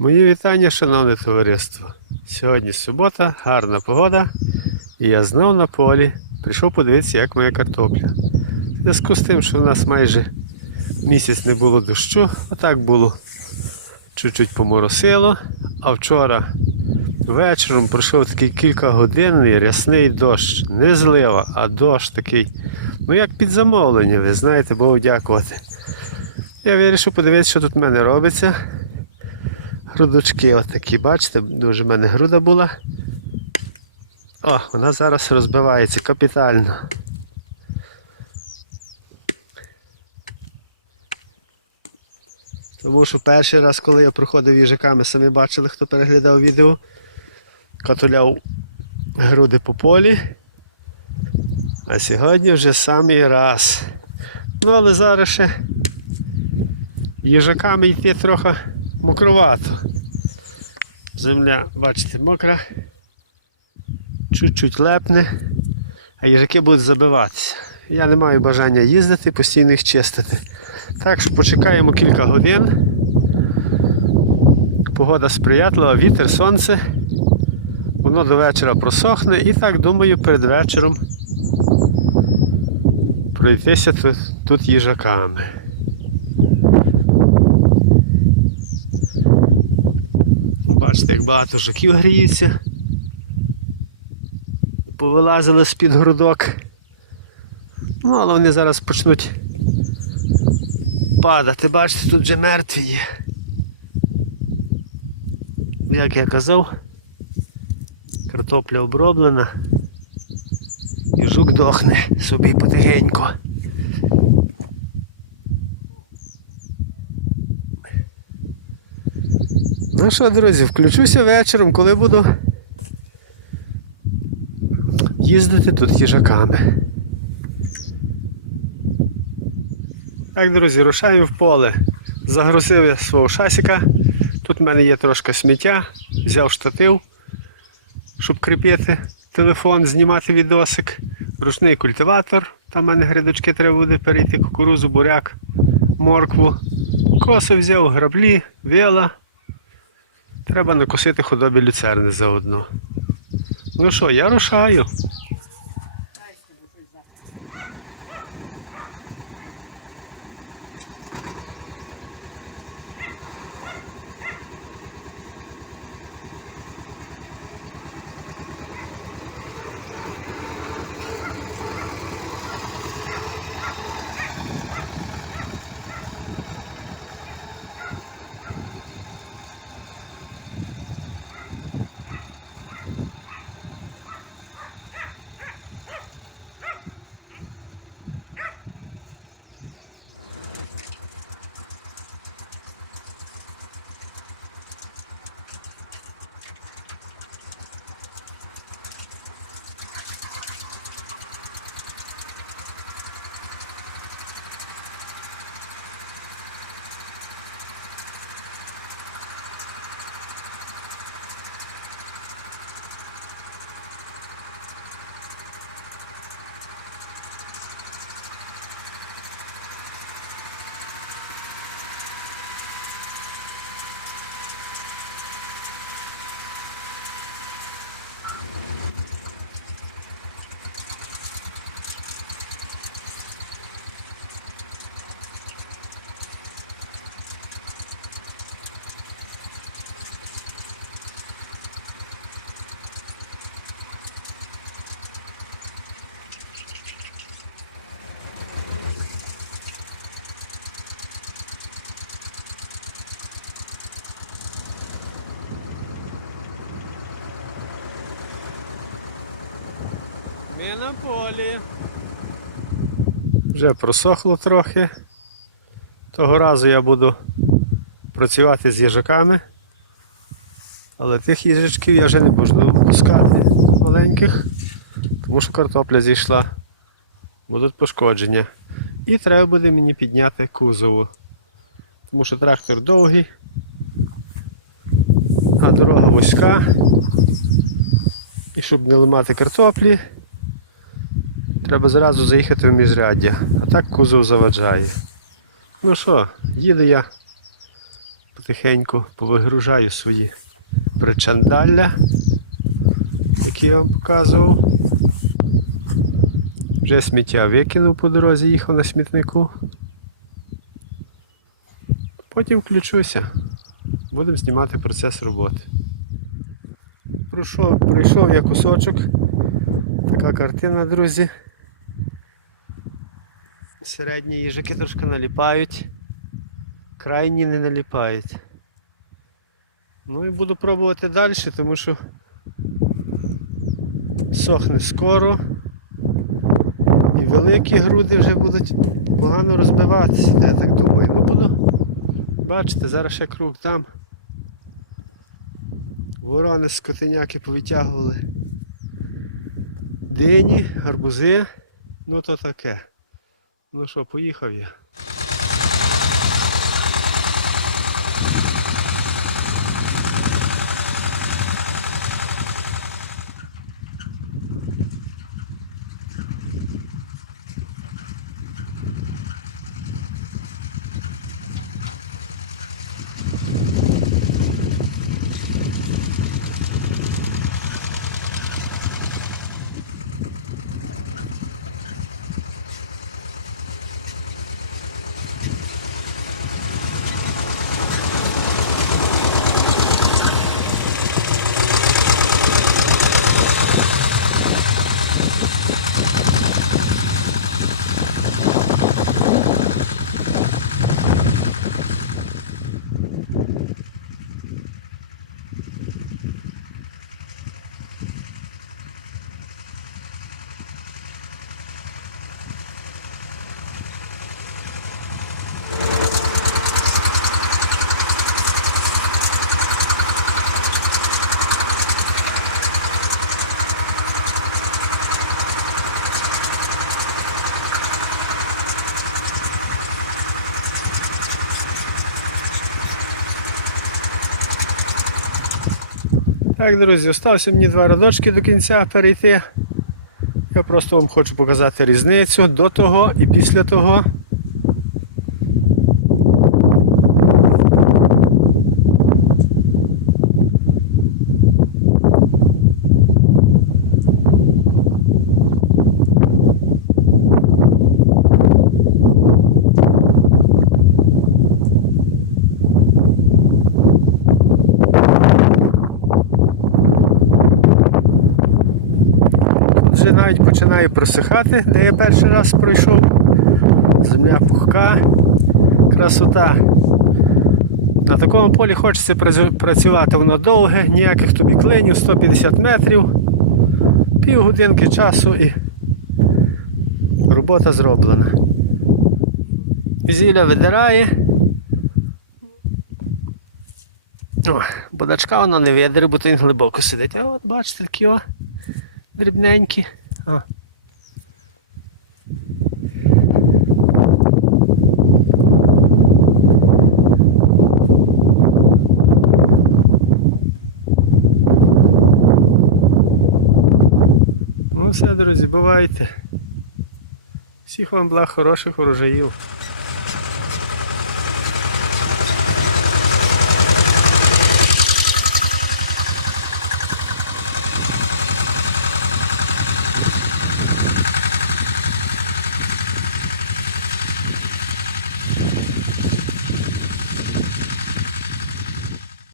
Мої вітання, шановне товариство. Сьогодні субота, гарна погода, і я знов на полі прийшов подивитися, як моя картопля. В зв'язку з тим, що в нас майже місяць не було дощу, отак було чуть-чуть поморосило, а вчора вечором пройшов такий кількагодинний рясний дощ. Не злива, а дощ такий. Ну як під замовлення, ви знаєте, Богу дякувати. Я вирішив подивитися, що тут в мене робиться. Грудочки отакі, бачите, дуже в мене груда була. О, вона зараз розбивається капітально. Тому що перший раз, коли я проходив їжаками, самі бачили, хто переглядав відео, катуляв груди по полі. А сьогодні вже самий раз. Ну, але зараз ще їжаками йти трохи мокровато. Земля, бачите, мокра. Чуть-чуть лепне, а їжаки будуть забиватися. Я не маю бажання їздити, постійно їх чистити. Так що почекаємо кілька годин. Погода сприятлива, вітер, сонце. Воно до вечора просохне і так думаю перед вечором пройтися тут, тут їжаками. Бачите, як багато жуків гріються. Повилазили з-під грудок. Ну, але вони зараз почнуть падати. Бачите, тут вже мертві є. Як я казав, картопля оброблена і жук дохне собі потихеньку. Ну що, друзі, включуся вечором, коли буду їздити тут їжаками. Так, друзі, рушаю в поле. Загрузив я свого шасіка. Тут в мене є трошки сміття. Взяв штатив, щоб кріпити телефон, знімати відосик. Ручний культиватор. Там в мене грядочки треба буде перейти, кукурузу, буряк, моркву. Коси взяв, граблі, вила. Треба накосити худобі люцерни заодно. Ну що, я рушаю. Ми на полі. Вже просохло трохи. Того разу я буду працювати з їжаками. Але тих їжачків я вже не буду пускати маленьких, тому що картопля зійшла. Будуть пошкодження. І треба буде мені підняти кузову. Тому що трактор довгий, а дорога вузька. І щоб не ламати картоплі, треба зразу заїхати в міжряддя. А так кузов заваджає. Ну що, їду я потихеньку повигружаю свої причандалля, які я вам показував. Вже сміття викинув по дорозі, їхав на смітнику. Потім включуся. Будемо знімати процес роботи. Пройшов, пройшов я кусочок. Така картина, друзі. Середні їжаки трошки наліпають. Крайні не наліпають. Ну і буду пробувати далі, тому що сохне скоро. І великі груди вже будуть погано розбиватися, я так думаю. Ну буду. Бачите, зараз ще круг там. Ворони скотиняки повитягували. Дині, гарбузи. Ну то таке. Ну що, поїхав я. Так, друзі, залишилося мені два рядочки до кінця перейти. Я просто вам хочу показати різницю до того і після того. Тут вже навіть починає просихати, де я перший раз пройшов. Земля пухка, красота. На такому полі хочеться працювати, воно довге, ніяких тобі клинів, 150 метрів, півгодинки часу і робота зроблена. Зілля видирає. О, бодачка воно не видере, бо то він глибоко сидить. А от бачите, такі о дрібненькі. О. Ну все, друзі, бувайте. Всіх вам благ, хороших урожаїв.